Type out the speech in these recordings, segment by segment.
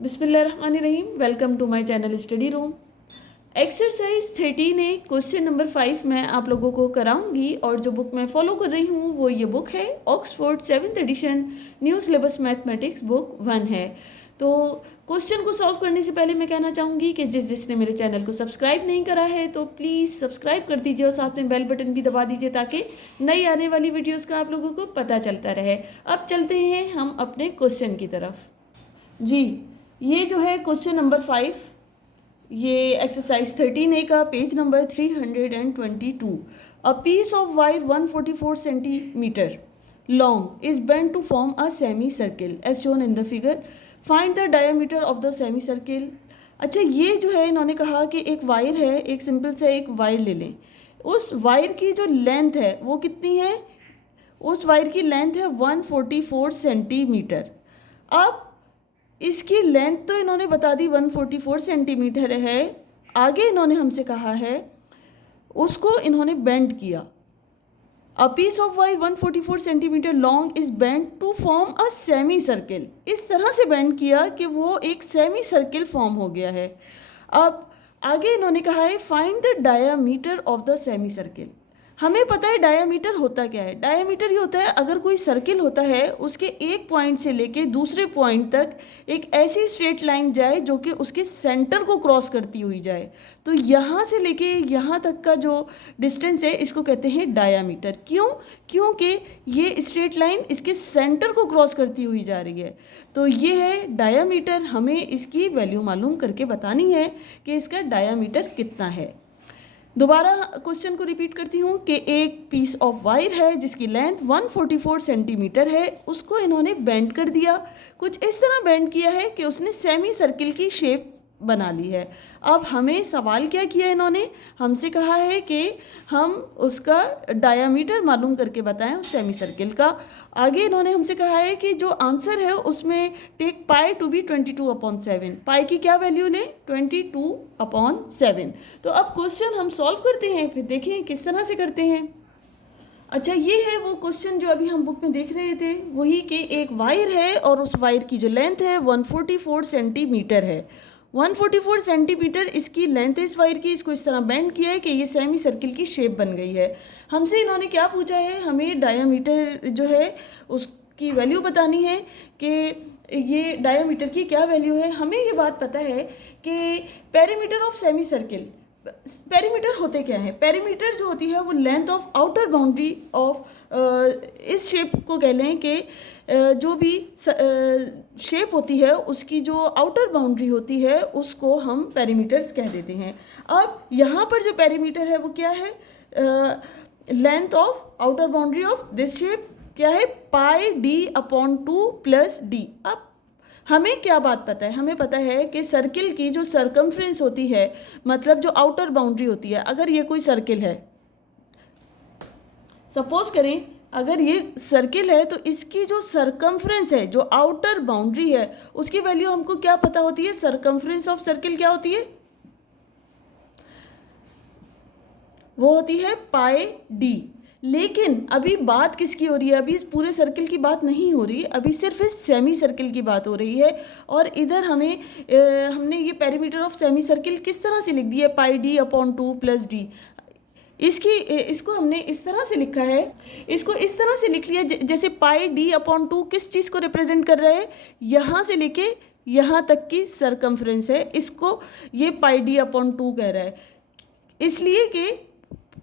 बिस्मिल्लाहिर्रहमानिर्रहीम। Welcome to my channel study room. Exercise 13 है, question number 5 मैं आप लोगों को कराऊंगी और जो बुक मैं फॉलो कर रही हूँ वो ये बुक है Oxford 7th edition new syllabus mathematics book 1 है। तो क्वेश्चन को सॉल्व करने से पहले मैं कहना चाहूँगी कि जिसने मेरे चैनल को सब्सक्राइब नहीं करा है तो प्लीज़ सब्सक्राइब कर दीजिए और साथ में बेल बटन भी दबा दीजिए ताकि नई आने वाली वीडियोज़ का आप लोगों को पता चलता रहे। अब चलते हैं हम अपने क्वेश्चन की तरफ। जी, ये जो है क्वेश्चन नंबर 5, ये एक्सरसाइज 13A का page number 322। A piece of wire 144 centimetre long is bent to form a semi circle as shown in the figure. Find the diameter of the semi circle. अच्छा, ये जो है इन्होंने कहा कि एक वायर है, एक सिंपल से एक वायर ले लें। उस वायर की जो लेंथ है वो कितनी है? उस वायर की लेंथ है 144 सेंटीमीटर। अब इसकी लेंथ तो इन्होंने बता दी 144 सेंटीमीटर है। आगे इन्होंने हमसे कहा है उसको इन्होंने बेंड किया। A piece of wire 144 centimetre long is bend to form a semi circle. इस तरह से बेंड किया कि वो एक सेमी सर्किल फॉर्म हो गया है। अब आगे इन्होंने कहा है find the diameter of the semi circle. हमें पता है डायामीटर होता क्या है। डायामीटर ये होता है, अगर कोई सर्किल होता है उसके एक पॉइंट से लेके दूसरे पॉइंट तक एक ऐसी स्ट्रेट लाइन जाए जो कि उसके सेंटर को क्रॉस करती हुई जाए। तो यहाँ से लेके यहाँ तक का जो डिस्टेंस है इसको कहते हैं डायामीटर। क्यों? क्योंकि ये स्ट्रेट लाइन इसके सेंटर को क्रॉस करती हुई जा रही है। तो ये है डायामीटर। हमें इसकी वैल्यू मालूम करके बतानी है कि इसका डायामीटर कितना है। दोबारा क्वेश्चन को रिपीट करती हूँ कि एक पीस ऑफ वायर है जिसकी लेंथ 144 सेंटीमीटर है, उसको इन्होंने बेंड कर दिया। कुछ इस तरह बेंड किया है कि उसने सेमी सर्किल की शेप बना ली है। अब हमें सवाल क्या किया इन्होंने? हमसे कहा है कि हम उसका डायामीटर मालूम करके बताएं उस सेमी सर्किल का। आगे इन्होंने हमसे कहा है कि जो आंसर है उसमें टेक पाई टू बी 22/7। पाई की क्या वैल्यू लें? 22/7। तो अब क्वेश्चन हम सॉल्व करते हैं, फिर देखें किस तरह से करते हैं। अच्छा, ये है वो क्वेश्चन जो अभी हम बुक में देख रहे थे, वही कि एक वायर है और उस वायर की जो लेंथ है 144 सेंटीमीटर है। 144 सेंटीमीटर इसकी लेंथ है इस वायर की। इसको इस तरह बेंड किया है कि ये सेमी सर्किल की शेप बन गई है। हमसे इन्होंने क्या पूछा है? हमें डायामीटर जो है उसकी वैल्यू बतानी है कि ये डायामीटर की क्या वैल्यू है। हमें ये बात पता है कि perimeter of semi circle, perimeter होते क्या हैं? पेरीमीटर जो होती है वो length of outer boundary of, इस शेप को कह लें कि जो भी शेप होती है उसकी जो आउटर बाउंड्री होती है उसको हम पेरीमीटर्स कह देते हैं। अब यहाँ पर जो पेरीमीटर है वो क्या है? Length of outer boundary of this shape क्या है? पाई d/2 + d। अब हमें क्या बात पता है? हमें पता है कि सर्किल की जो सरकमफ्रेंस होती है, मतलब जो आउटर बाउंड्री होती है, अगर ये कोई सर्किल है, सपोज करें अगर ये सर्किल है तो इसकी जो सरकमफ्रेंस है, जो आउटर बाउंड्री है, उसकी वैल्यू हमको क्या पता होती है? सरकमफ्रेंस ऑफ सर्किल क्या होती है? वो होती है पाई d। लेकिन अभी बात किसकी हो रही है? अभी इस पूरे सर्किल की बात नहीं हो रही, अभी सिर्फ इस सेमी सर्किल की बात हो रही है। और इधर हमने ये पेरीमीटर ऑफ सेमी सर्किल किस तरह से लिख दिया? पाई d/2 + d। इसको हमने इस तरह से लिखा है, इसको इस तरह से लिख लिया जैसे पाई d/2 किस चीज़ को रिप्रेजेंट कर रहा है? यहाँ से लेके यहाँ तक की सरकमफ्रेंस है, इसको ये पाई d/2 कह रहा है। इसलिए कि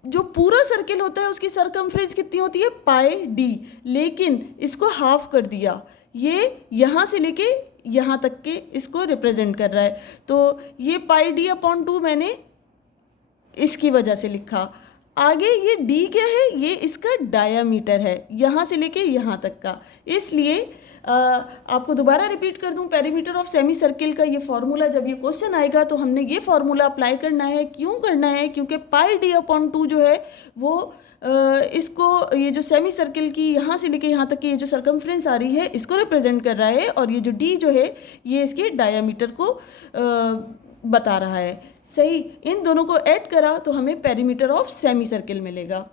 जो पूरा सर्किल होता है उसकी सरकमफ्रेंस कितनी होती है? पाई d। लेकिन इसको हाफ कर दिया, ये यहाँ से लेके यहाँ तक के इसको रिप्रेजेंट कर रहा है। तो ये पाई d/2 मैंने इसकी वजह से लिखा। आगे ये d क्या है? ये इसका डायामीटर है, यहाँ से लेके यहाँ तक का। इसलिए आपको दोबारा रिपीट कर दूं, पेरीमीटर ऑफ सेमी सर्किल का ये फार्मूला जब ये क्वेश्चन आएगा तो हमने ये फार्मूला अप्लाई करना है। क्यों करना है? क्योंकि पाई d/2 जो है वो इसको, ये जो सेमी सर्किल की यहाँ से लेके यहाँ तक की ये जो सरकमफ्रेंस आ रही है इसको रिप्रेजेंट कर रहा है, और ये जो d जो है ये इसके डायामीटर को बता रहा है। सही, इन दोनों को ऐड करा तो हमें पेरीमीटर ऑफ सेमी सर्किल मिलेगा।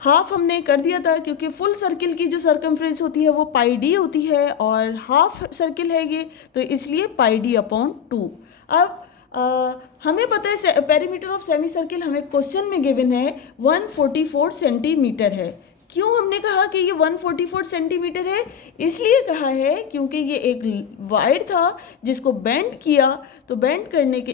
हाफ हमने कर दिया था क्योंकि फुल सर्किल की जो सरकमफ्रेंस होती है वो पाई डी होती है और हाफ सर्किल है ये, तो इसलिए पाई डी अपॉन 2। अब हमें पता है पेरीमीटर ऑफ सेमी सर्किल हमें क्वेश्चन में गिवन है 144 सेंटीमीटर है। क्यों हमने कहा कि ये 144 सेंटीमीटर है? इसलिए कहा है क्योंकि ये एक वायर था जिसको बेंड किया, तो बेंड करने के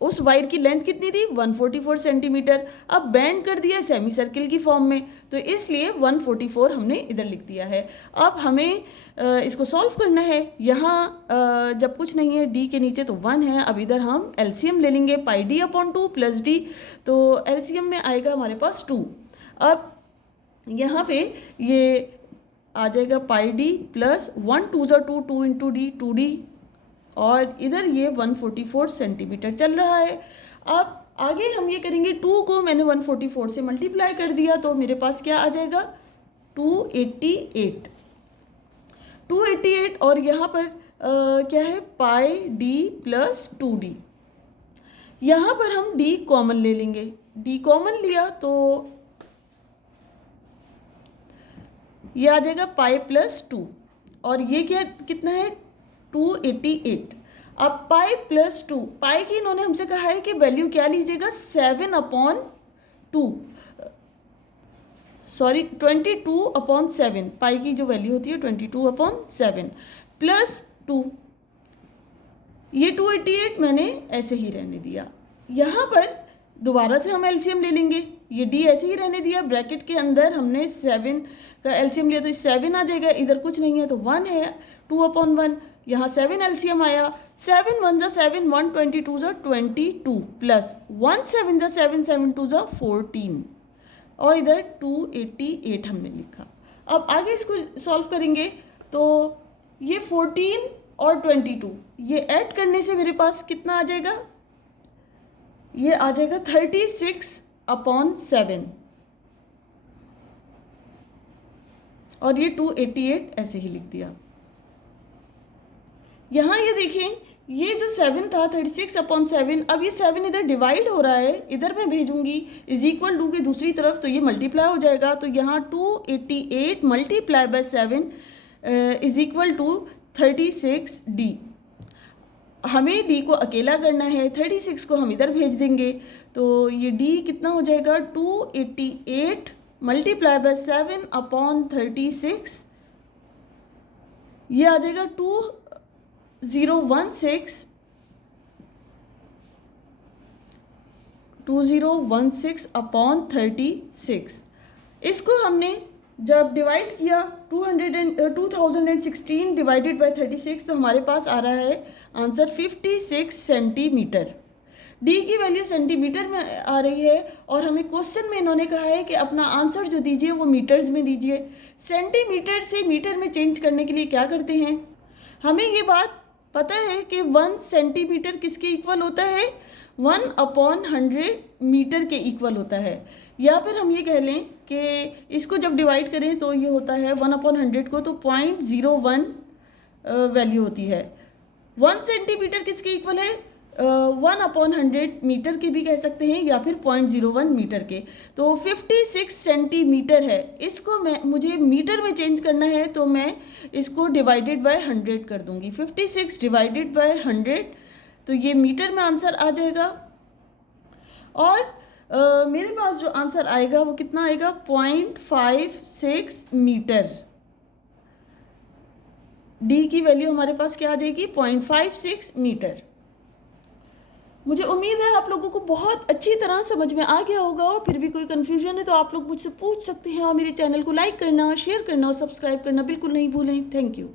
उस वायर की लेंथ कितनी थी? 144 सेंटीमीटर। अब बेंड कर दिया सेमी सर्किल की फॉर्म में, तो इसलिए 144 हमने इधर लिख दिया है। अब हमें इसको सॉल्व करना है। यहाँ जब कुछ नहीं है डी के नीचे तो 1 है, अब इधर हम एलसीएम ले लेंगे पाई डी अपॉन 2 प्लस डी, तो एलसीएम में आएगा हमारे पास 2। अब यहाँ पे ये आ जाएगा पाई डी प्लस 1 2 ज़ा 2 2 इंटू डी 2d, और इधर ये 144 सेंटीमीटर चल रहा है। अब आगे हम ये करेंगे, 2 को मैंने 144 से मल्टीप्लाई कर दिया तो मेरे पास क्या आ जाएगा? 288 और यहाँ पर क्या है? पाई डी प्लस 2d। यहाँ पर हम d कॉमन ले लेंगे, d कॉमन लिया तो ये आ जाएगा पाई प्लस 2, और ये क्या कितना है? 288। अब पाई प्लस 2, पाई की इन्होंने हमसे कहा है कि वैल्यू क्या लीजिएगा? 7/2, सॉरी 22/7। पाई की जो वैल्यू होती है 22/7 प्लस 2, ये 288 मैंने ऐसे ही रहने दिया। यहाँ पर दोबारा से हम एलसीएम ले लेंगे, ये डी ऐसे ही रहने दिया, ब्रैकेट के अंदर हमने 7 का एलसीएम लिया तो 7 आ जाएगा, इधर कुछ नहीं है तो 1 है, 2/1, यहाँ 7 एलसीएम आया, 7 1 ज़ा 7, 1 22 ज़ा 22 प्लस 1 7 ज़ा 7, 7 2 ज़ा 14, और इधर 288 हमने लिखा। अब आगे इसको सॉल्व करेंगे तो ये 14 और 22 ये ऐड करने से मेरे पास कितना आ जाएगा? ये आ जाएगा 36/7, और ये 288 ऐसे ही लिख दिया। यहाँ ये देखें, ये जो 7 था 36/7, अब ये 7 इधर डिवाइड हो रहा है, इधर मैं भेजूंगी इज इक्वल टू के दूसरी तरफ, तो ये मल्टीप्लाई हो जाएगा, तो यहाँ 288 multiply by 7 is equal to 36d। हमें d को अकेला करना है, 36 को हम इधर भेज देंगे, तो ये d कितना हो जाएगा? 288 मल्टीप्लाई बाय 7/36, ये आ जाएगा 2016/36। इसको हमने जब डिवाइड किया 2016 डिवाइडेड बाय 36, तो हमारे पास आ रहा है आंसर 56 सेंटीमीटर। डी की वैल्यू सेंटीमीटर में आ रही है, और हमें क्वेश्चन में इन्होंने कहा है कि अपना आंसर जो दीजिए वो मीटर्स में दीजिए। सेंटीमीटर से मीटर में चेंज करने के लिए क्या करते हैं? हमें ये बात पता है कि 1 सेंटीमीटर किसके इक्वल होता है? 1/100 मीटर के इक्वल होता है। या फिर हम ये कह लें कि इसको जब डिवाइड करें तो ये होता है 1/100 को तो 0.01 वैल्यू होती है। 1 सेंटीमीटर किसके इक्वल है? 1/100 मीटर के भी कह सकते हैं, या फिर 0.01 मीटर के। तो 56 सेंटीमीटर है, इसको मुझे मीटर में चेंज करना है, तो मैं इसको डिवाइडेड बाय 100 कर दूंगी। 56 डिवाइडेड बाय 100, तो ये मीटर में आंसर आ जाएगा, और मेरे पास जो आंसर आएगा वो कितना आएगा? 0.56 मीटर। डी की वैल्यू हमारे पास क्या आ जाएगी? 0.56 मीटर। मुझे उम्मीद है आप लोगों को बहुत अच्छी तरह समझ में आ गया होगा, और फिर भी कोई कन्फ्यूजन है तो आप लोग मुझसे पूछ सकते हैं, और मेरे चैनल को लाइक करना, शेयर करना और सब्सक्राइब करना बिल्कुल नहीं भूलें। Thank you.